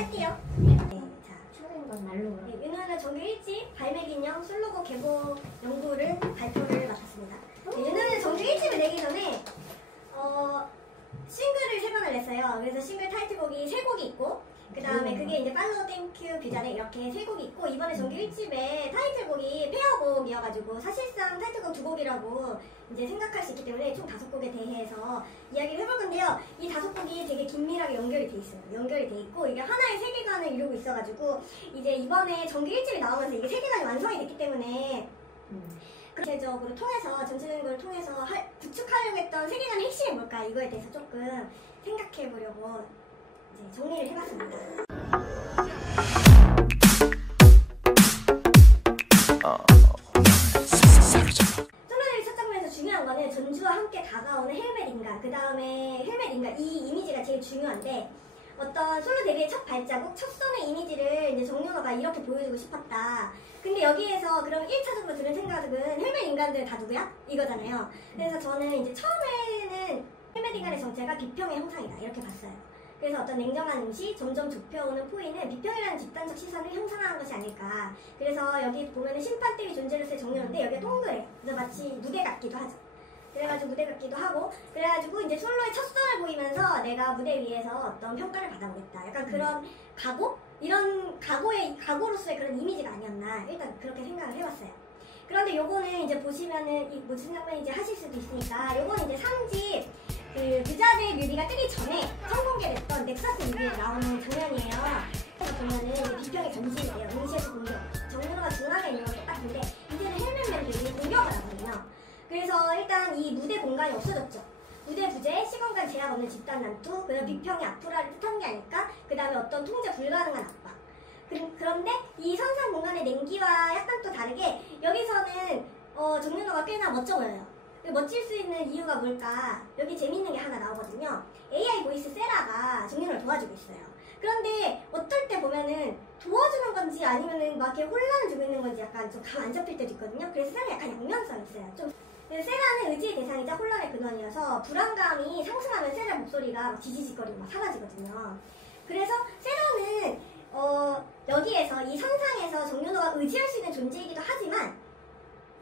할게요. 자, 추는 건 말로. 윤호는 정규 1집 발매 기념 솔로곡 개봉 연구를 발표를 맡았습니다. 윤호는 정규 1집을 내기 전에 싱글을 3번을 냈어요. 그래서 싱글 타이틀곡이 3곡이 있고 그 다음에 그게 이제 팔로우 땡큐 뷰자네 이렇게 3곡이 있고 이번에 정규 1집에 타이틀곡이 페어곡이어가지고 사실상 타이틀곡 2곡이라고 이제 생각할 수 있기 때문에 총 5곡에 대해서 이야기를 해볼 건데요. 이 5곡이 되게 긴밀하게 연결이 돼 있어요. 연결이 돼 있고 이게 하나의 세계관을 이루고 있어가지고 이제 이번에 정규 1집이 나오면서 이게 세계관이 완성이 됐기 때문에 전체적으로 통해서 전체적인 걸 통해서 구축하려고 했던 세계관의 핵심이 뭘까 이거에 대해서 조금 생각해보려고 이제 정리를 해봤습니다. 솔로데뷔 첫 장면에서 중요한 거는 전주와 함께 다가오는 헬멧 인간, 그 다음에 헬멧 인간 이 이미지가 제일 중요한데 어떤 솔로 데뷔의 첫 발자국, 첫 선의 이미지를 이제 정윤호가 이렇게 보여주고 싶었다. 근데 여기에서 그럼 1차적으로 드는 생각은 헬멧 인간들 다 누구야? 이거잖아요. 그래서 저는 이제 처음에는 헬멧 인간의 정체가 비평의 형상이다 이렇게 봤어요. 그래서 어떤 냉정한 임시, 점점 좁혀오는 포인은 비평이라는 집단적 시선을 형상화한 것이 아닐까. 그래서 여기 보면은 심판대의 존재로서의 정윤호인데 여기가 동그래요. 그래서 마치 무대 같기도 하죠. 그래가지고 무대 같기도 하고 그래가지고 이제 솔로의 첫 선을 보이면서 내가 무대 위에서 어떤 평가를 받아보겠다 약간 그런 각오? 이런 각오로서의 그런 이미지가 아니었나 일단 그렇게 생각을 해봤어요. 그런데 요거는 이제 보시면은 이 무슨 장면인지 하실 수도 있으니까 요거는 이제 3집 그 부자들 뮤비가 뜨기 전에 선공개됐던 넥서스 뮤비에 나오는 장면이에요. 그래서 보면은 이제 비평의 전진이에요. 응시에서 공격. 정윤호가 중앙에 있는 건 똑같은데 이제는 헬멧맨들이 공격을 하거든요. 그래서 일단 이 무대 공간이 없어졌죠. 무대 부재에 시공간 제약 없는 집단 난투, 그리고 비평이 악플화를 뜻한 게 아닐까? 그 다음에 어떤 통제 불가능한 압박. 그런데 이 선상 공간의 냉기와 약간 또 다르게 여기서는 정윤호가 꽤나 멋져 보여요. 멋질 수 있는 이유가 뭘까? 여기 재밌는 게 하나 나오거든요. AI 보이스 세라가 정윤호를 도와주고 있어요. 그런데 어떨 때 보면은 도와주는 건지 아니면은 막 이렇게 혼란을 주고 있는 건지 약간 좀 감 안 잡힐 때도 있거든요. 그래서 세라가 약간 양면성이 있어요. 좀 세라는 의지의 대상이자 혼란의 근원이어서 불안감이 상승하면 세라 목소리가 막 지지직거리고 막 사라지거든요. 그래서 세라는 여기에서 이 선상에서 정윤호가 의지할 수 있는 존재이기도 하지만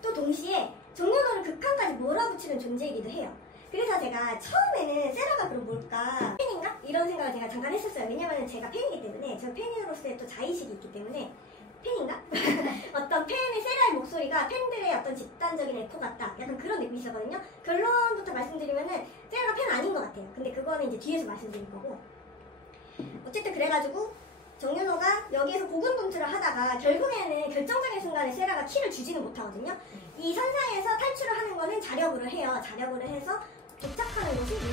또 동시에 정윤호를 극한까지 몰아붙이는 존재이기도 해요. 그래서 제가 처음에는 세라가 그럼 뭘까? 팬인가? 이런 생각을 제가 잠깐 했었어요. 왜냐면 제가 팬이기 때문에 저 팬으로서의 또 자의식이 있기 때문에 팬인가? 어떤 팬의 세라의 목소리가 팬들의 어떤 집단적인 에코 같다. 약간 그런 느낌이 있었거든요. 결론부터 말씀드리면은 세라가 팬 아닌 것 같아요. 근데 그거는 이제 뒤에서 말씀드릴 거고. 어쨌든 그래가지고 정윤호가 여기에서 고군분투를 하다가 결국에는 결정적인 순간에 세라가 키를 주지는 못하거든요. 이 선상에서 탈출을 하는 거는 자력으로 해요. 자력으로 해서 도착하는 곳이 여기.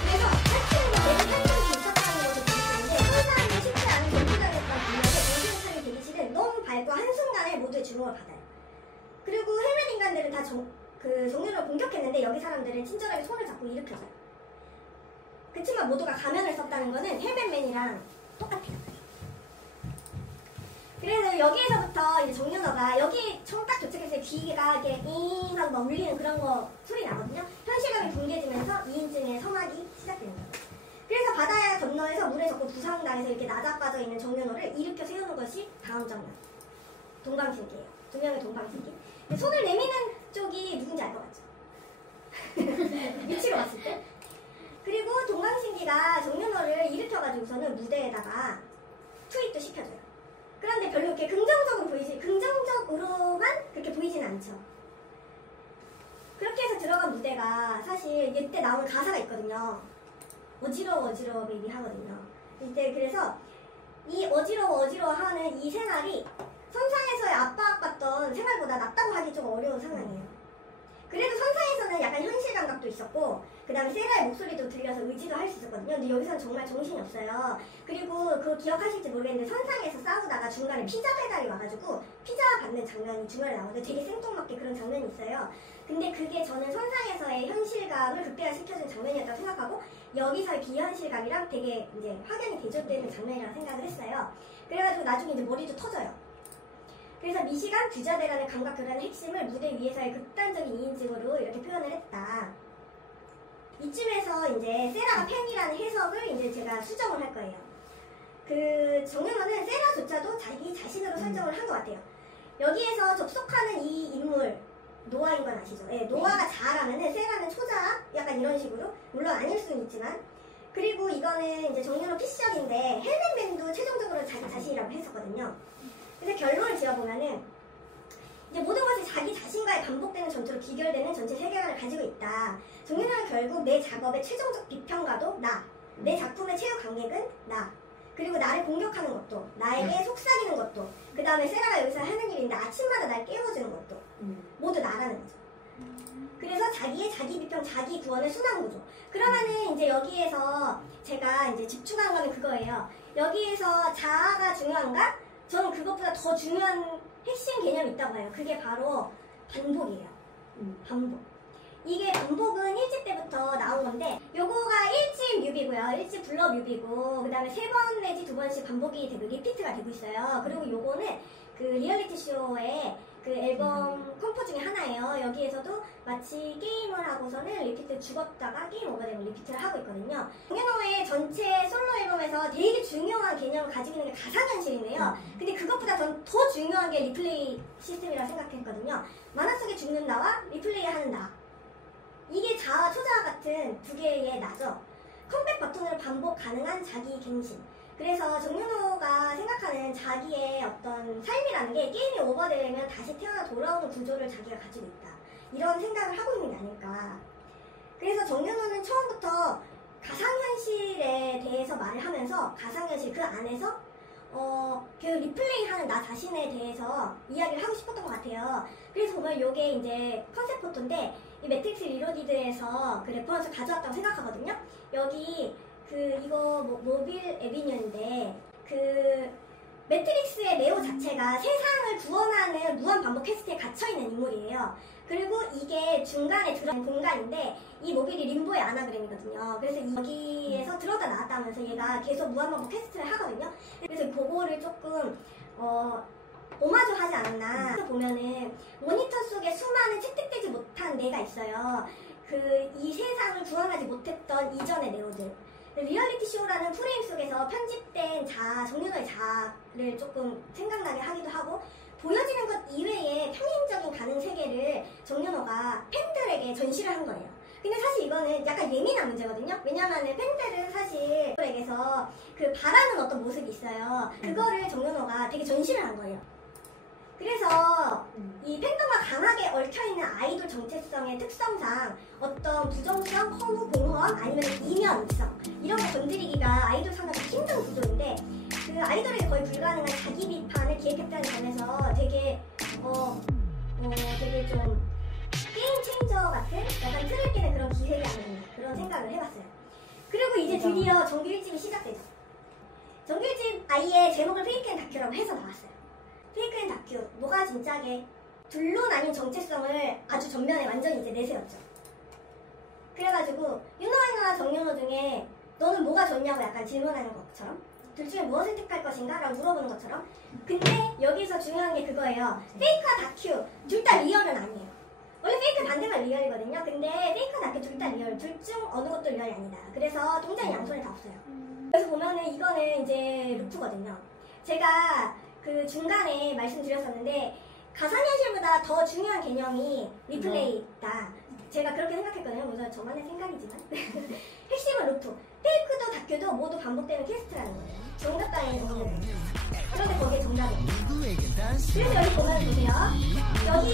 그래서 탈출과 내부 탈출이 도착하는 것을 보여주는데 선상에 쉽지 않은 전투당했던 강력의 정신차리 대기실은 너무 밝고 한순간에 모두의 주목을 받아요. 그리고 헬멧 인간들은 다 정윤호를 공격했는데 여기 사람들은 친절하게 손을 잡고 일으켜줘요. 그치만 모두가 가면을 썼다는 거는 헬멧맨이랑 똑같아요. 그래서 여기에서부터 이제 정윤호가 여기 처음 딱 도착했을 때 귀가 이렇게 잉 하고 막 울리는 그런 거 소리 나거든요. 현실감이 붕괴지면서 2인칭의 서막이 시작되는 거예요. 그래서 바다 건너에서 물에 젖고 부상당해서 이렇게 나자빠져 있는 정윤호를 일으켜 세우는 것이 다음 장면. 동방신기예요. 2명의 동방신기. 손을 내미는 쪽이 누군지 알 것 같죠? 위치로 봤을 때. 그리고 동방신기가 정윤호를 일으켜가지고서는 무대에다가 투입도 시켜줘요. 그런데 별로 이렇게 긍정적으로만 그렇게 보이진 않죠. 그렇게 해서 들어간 무대가 사실 이때 나오는 가사가 있거든요. 어지러워 어지러워 베이비 하거든요. 이때 그래서 이 어지러워 하는 이 생활이 선상에서의 압박받던 생활보다 낫다고 하기 좀 어려운 상황이에요. 그래도 선상에서는 약간 현실 감각도 있었고 그 다음에 세라의 목소리도 들려서 의지도 할 수 있었거든요. 근데 여기서는 정말 정신이 없어요. 그리고 그거 기억하실지 모르겠는데 선상에서 싸우다가 중간에 피자 배달이 와가지고 피자 받는 장면이 중간에 나오는데 되게 생뚱맞게 그런 장면이 있어요. 근데 그게 저는 선상에서의 현실감을 극대화시켜준 장면이었다고 생각하고 여기서의 비현실감이랑 되게 이제 확연히 대조되는 장면이라고 생각을 했어요. 그래가지고 나중에 이제 머리도 터져요. 그래서 미시간 규자대라는 감각 교란의 핵심을 무대 위에서의 극단적인 2인칭으로 이렇게 표현을 했다. 이쯤에서 이제 세라가 팬이라는 해석을 이제 제가 수정을 할 거예요. 그 정윤호는 세라조차도 자기 자신으로 설정을 한 것 같아요. 여기에서 접속하는 이 인물 노아인 건 아시죠? 예, 노아가 자아라면은 세라는 초자아? 약간 이런 식으로, 물론 아닐 수는 있지만. 그리고 이거는 이제 정윤호 피셜인데 헬렌맨도 최종적으로 자기 자신이라고 했었거든요. 그래서 결론을 지어보면은 이제 모든 것이 자기 자신과의 반복되는 전투로 귀결되는 전체 세계관을 가지고 있다. 정윤호는 결국 내 작업의 최종적 비평가도 나, 내 작품의 최후 관객은 나, 그리고 나를 공격하는 것도, 나에게 속삭이는 것도, 그 다음에 세라가 여기서 하는 일이 있는데 아침마다 날 깨워주는 것도 모두 나라는 거죠. 그래서 자기의 자기 비평, 자기 구원의 순환 구조. 그러면은 이제 여기에서 제가 이제 집중한 거는 그거예요. 여기에서 자아가 중요한가? 저는 그것보다 더 중요한 핵심 개념이 있다고 해요. 그게 바로 반복이에요. 반복. 이게 반복은 1집 때부터 나온 건데, 요거가 1집 뮤비고요. 1집 블러 뮤비고, 그 다음에 3번 내지 2번씩 반복이 되고 리피트가 되고 있어요. 그리고 요거는 그 리얼리티 쇼의 그 앨범 컴포 중에 하나예요. 여기에서도 마치 게임을 하고서는 리피트 죽었다가 게임 오버되면 리피트를 하고 있거든요. 정윤호의 전체 솔로 앨범에서 되게 중요한 개념을 가지고 있는 게 가상현실인데요. 근데 그것보다 전 더 중요한 게 리플레이 시스템이라고 생각했거든요. 만화 속에 죽는 나와 리플레이 하는 나. 이게 자아, 초자아 같은 두 개의 나죠. 컴백 버튼으로 반복 가능한 자기 갱신. 그래서 정윤호가 생각하는 자기의 어떤 삶이라는 게 게임이 오버되면 다시 태어나 돌아오는 구조를 자기가 가지고 있다. 이런 생각을 하고 있는 게 아닐까. 그래서 정윤호는 처음부터 가상현실에 대해서 말을 하면서 가상현실 그 안에서 그 리플레이하는 나 자신에 대해서 이야기를 하고 싶었던 것 같아요. 그래서 보면 이게 이제 컨셉 포토인데 이 매트릭스 리로디드에서 그 레퍼런스 가져왔다고 생각하거든요. 여기 이거 모빌 에비뉴인데 그 매트릭스의 네오 자체가 세상을 구원하는 무한 반복 퀘스트에 갇혀있는 인물이에요. 그리고 이게 중간에 들어간 공간인데 이 모빌이 림보의 아나그램이거든요. 그래서 여기에서 들어갔다 나왔다 하면서 얘가 계속 무한 반복 퀘스트를 하거든요. 그래서 그거를 조금 오마주 하지 않았나. 보면은 모니터 속에 수많은 채택되지 못한 내가 있어요. 이 세상을 구원하지 못했던 이전의 네오들. 리얼리티 쇼라는 프레임 속에서 편집된 정윤호의 자아를 조금 생각나게 하기도 하고, 보여지는 것 이외에 평행적인 가능 세계를 정윤호가 팬들에게 전시를 한 거예요. 근데 사실 이거는 약간 예민한 문제거든요. 왜냐면은 팬들은 사실 에게서 그 바라는 어떤 모습이 있어요. 그거를 정윤호가 되게 전시를 한 거예요. 그래서 이 팬덤과 강하게 얽혀있는 아이돌 정체성의 특성상 어떤 부정성, 허무, 공허함, 아니면 이면성 이런 걸 건드리기가 아이돌 상당히 힘든 구조인데, 그 아이돌에게 거의 불가능한 자기 비판을 기획했다는 점에서 되게 되게 좀 게임 체인저 같은 약간 틀을 깨는 그런 기획이 아니었나 그런 생각을 해봤어요. 그리고 이제 드디어 정규 1집이 시작되죠. 정규 1집 아예 제목을 페이크앤 다큐라고 해서 나왔어요. 페이크앤 다큐, 뭐가 진짜게 둘로 나뉜 정체성을 아주 전면에 완전히 이제 내세웠죠. 그래가지고 윤호와 정윤호 중에 너는 뭐가 좋냐고 약간 질문하는 것처럼, 둘 중에 무엇을 택할 것인가? 라고 물어보는 것처럼. 근데 여기서 중요한 게 그거예요. 페이크와 다큐 둘 다 리얼은 아니에요. 원래 페이크 반대가 리얼이거든요. 근데 페이크와 다큐 둘 다 리얼, 둘 중 어느 것도 리얼이 아니다. 그래서 동전이 양손에 다 없어요. 그래서 보면은 이거는 이제 루프거든요. 제가 그 중간에 말씀드렸었는데 가상현실보다 더 중요한 개념이 리플레이다. 제가 그렇게 생각했거든요. 물론 저만의 생각이지만 핵심은 루프. 페이크도 다큐도 모두 반복되는 퀘스트라는 거예요. 정답과의 정답은. 그런데 거기에 정답이 없어요. 그래서 여기 보면 보세요. 여기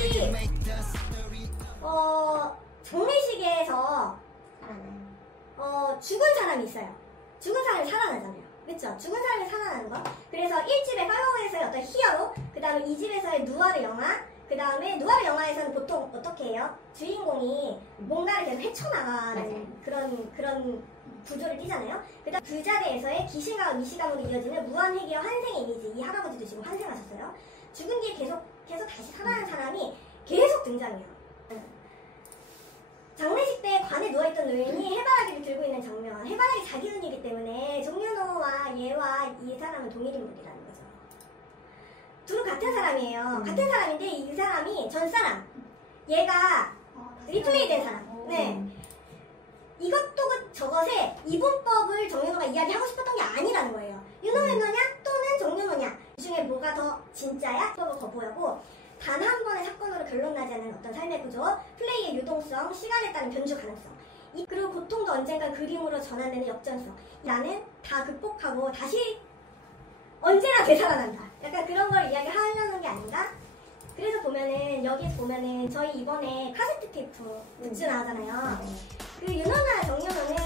장례식에서 죽은 사람이 있어요. 죽은 사람이 살아나잖아요. 그쵸? 죽은 사람이 살아나는 거. 그래서 1집의 팔로우에서의 어떤 히어로, 그 다음에 2집에서의 누아르 영화, 그 다음에 누아르 영화에서는 보통 어떻게 해요? 주인공이 뭔가를 계속 헤쳐나가는 그런 구조를 띠잖아요. 그 다음 그 자리에서의 기실감과 미실감으로 이어지는 무한회귀와 환생의 이미지. 이 할아버지도 지금 환생하셨어요. 죽은 뒤에 계속 다시 살아나는 사람이 계속 등장해요. 장례식 때 관에 누워있던 노인이 해바라기를 들고 있는 장면. 해바라기 자기 눈이기 때문에 정윤호와 얘와 이 사람은 동일 인물이라는 거죠. 둘은 같은 사람이에요. 같은 사람인데 이 사람이 전 사람. 얘가 리플레이 된 사람. 네. 이것도 저것에 이분법을 정윤호가 이야기하고 싶었던 게 아니라는 거예요. 윤호윤호냐 또는 정윤호냐 이 중에 뭐가 더 진짜야? 법을 거부하고 단 한 번의 사건으로 결론 나지 않는 어떤 삶의 구조, 플레이의 유동성, 시간에 따른 변주 가능성 그리고 고통도 언젠가 그림으로 전환되는 역전성 나는 다 극복하고 다시 언제나 되살아난다. 약간 그런 걸 이야기하려는 게 아닌가? 그래서 보면은 여기 보면은 저희 이번에 카세트 테이프 굿즈 나오잖아요. 그 윤호나 정윤호는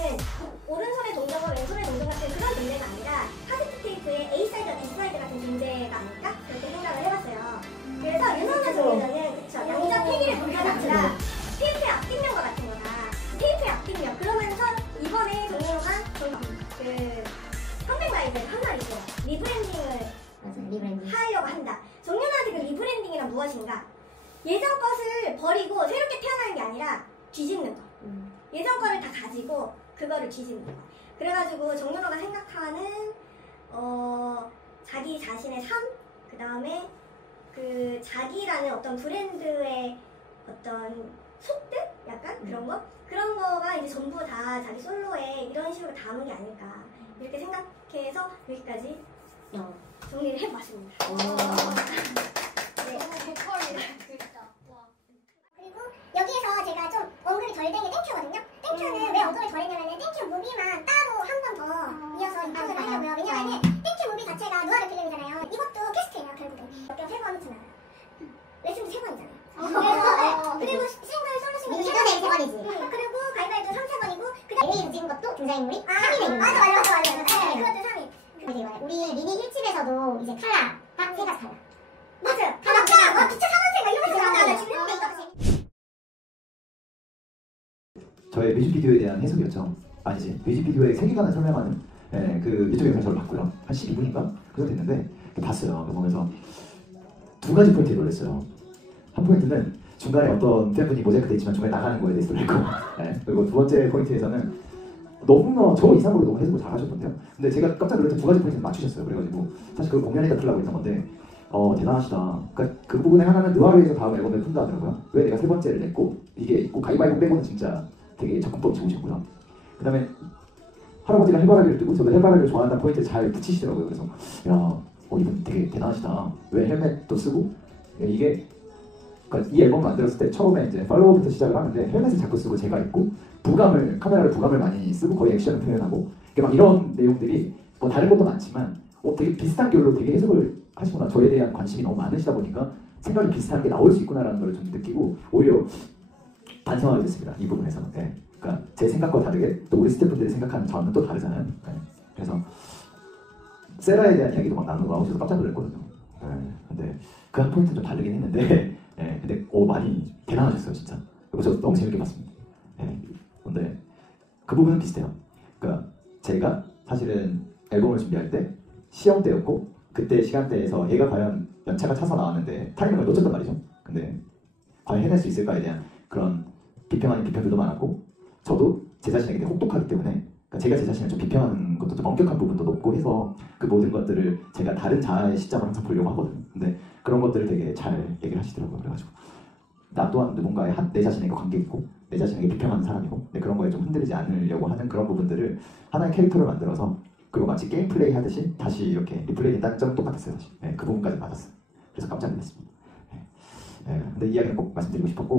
오른손의 동전과 왼손의 동전 같은 그런 존재가 아니라 카세트 테이프의 A사이드와 B사이드 같은 존재가 아닐까? 그렇게 생각을 해봤어요. 그래서 윤호나 정윤호는 그쵸 양자 폐기를 불가는 아니라 테이프의 앞뒷면과 같은 거다. 테이프의 앞뒷면 그러면서 이번에 정윤호가 그 컴백라이브를 한 말이죠. 리브랜딩을 하려고 한다. 정윤호한테 그 리브랜딩이란 무엇인가? 예전 것을 버리고 새롭게 태어나는 게 아니라 뒤집는 거. 예전 거를 다 가지고 그거를 뒤집는 거. 그래가지고 정윤호가 생각하는 자기 자신의 삶, 그 다음에 그 자기라는 어떤 브랜드의 어떤 속뜻? 약간 그런 거? 그런 거가 이제 전부 다 자기 솔로에 이런 식으로 담은 게 아닐까 이렇게 생각해서 여기까지 정리를 해봤습니다. 네. 그리고 여기에서 제가 좀 언급이 덜 된 게 땡큐거든요. 땡큐는 왜 언급이 덜 했냐면 땡큐 무비만 따로 한 번 더 이어서 인터뷰를 하려고요. 왜냐면은 땡큐 무비 자체가 누아르 필름이잖아요. 이것도 퀘스트예요 결국엔. 몇개 3번은 지나요. 레슨도 3번이잖아요. 그리고 싱글 솔로 싱글 이전에 3번이지. 그리고 가위바위보 3, 4번이고 그다음 LA 움직인 것도 등장인물이 3인의 맞아. 네, 그것도 3인. 우리 미니 1집에서도 이제 칼라 딱 3가지 칼라. 맞아요. 맞다. 기차 4번색 이런 거 있잖아. 지금 했는데 이거 저의 뮤직비디오에 대한 해석이었죠. 아니지. 뮤직비디오의 세계관을 설명하는 그 유튜브 영상을 저를 봤고요. 한 12분인가? 그 정도 됐는데 봤어요. 보면서 두 가지 포인트에 놀랐어요. 한 포인트는 중간에 어떤 팬분이 모자이크 돼 있지만 중간에 나가는 거에 대해서 놀랐고 그리고 두 번째 포인트에서는 너무나 저 이상으로 너무 해석을 잘하셨던데요. 근데 제가 깜짝 놀랐던 두 가지 포인트를 맞추셨어요. 그래가지고 사실 그걸 공연에다 틀라고 했던 건데 대단하시다. 그러니까 그 부분에 하나는 느와르에서 다음 앨범을 푼다 하더라고요. 왜 내가 세 번째를 냈고 이게 있고 가위바위보 빼고는 진짜 되게 접근법이 좋으셨고요. 그 다음에 할아버지가 해바라기를 뜨고 저도 해바라기를 좋아한다는 포인트를 잘 붙이시더라고요. 그래서 야 이분 되게 대단하시다. 왜 헬멧도 쓰고 이게 그러니까 이 앨범 만들었을 때 처음에 이제 팔로워부터 시작을 하는데 헬멧을 자꾸 쓰고 제가 있고 카메라를 부감을 많이 쓰고 거의 액션을 표현하고 막 이런 내용들이 뭐 다른 것도 많지만 되게 비슷한 결로 되게 해석을 하시구나. 저에 대한 관심이 너무 많으시다 보니까 생각이 비슷한 게 나올 수 있구나라는 걸 좀 느끼고 오히려 반성하게 됐습니다. 이 부분에서는. 네. 그러니까 제 생각과 다르게 또 우리 스태프분들이 생각하는 저는 또 다르잖아요. 네. 그래서 세라에 대한 이야기도 막 나누고 나오셔서 깜짝 놀랐거든요. 네. 근데 그 한 포인트 좀 다르긴 했는데 네. 근데 많이 대단하셨어요 진짜. 그리고 저 너무 재밌게 봤습니다. 네. 근데 그 부분은 비슷해요. 그러니까 제가 사실은 앨범을 준비할 때 시험 때였고 그때 시간대에서 얘가 과연 연차가 차서 나왔는데 타이밍을 놓쳤단 말이죠. 근데 과연 해낼 수 있을까에 대한 그런 비평 아닌 비평들도 많았고 저도 제 자신에게 되게 혹독하기 때문에 그러니까 제가 제 자신을 좀 비평하는 것도 좀 엄격한 부분도 높고 해서 그 모든 것들을 제가 다른 자아의 시점을 항상 보려고 하거든요. 근데 그런 것들을 되게 잘 얘기를 하시더라고요. 그래가지고 나 또한 누군가의 내 자신에게 관계 있고 내 자신에게 비평하는 사람이고 근데 그런 거에 좀 흔들리지 않으려고 하는 그런 부분들을 하나의 캐릭터를 만들어서 그리고 마치 게임 플레이 하듯이 다시 이렇게 리플레이 했다는 점은 똑같았어요. 사실. 네, 그 부분까지 맞았어요. 그래서 깜짝 놀랐습니다. 네. 근데 이 이야기는 꼭 말씀드리고 싶었고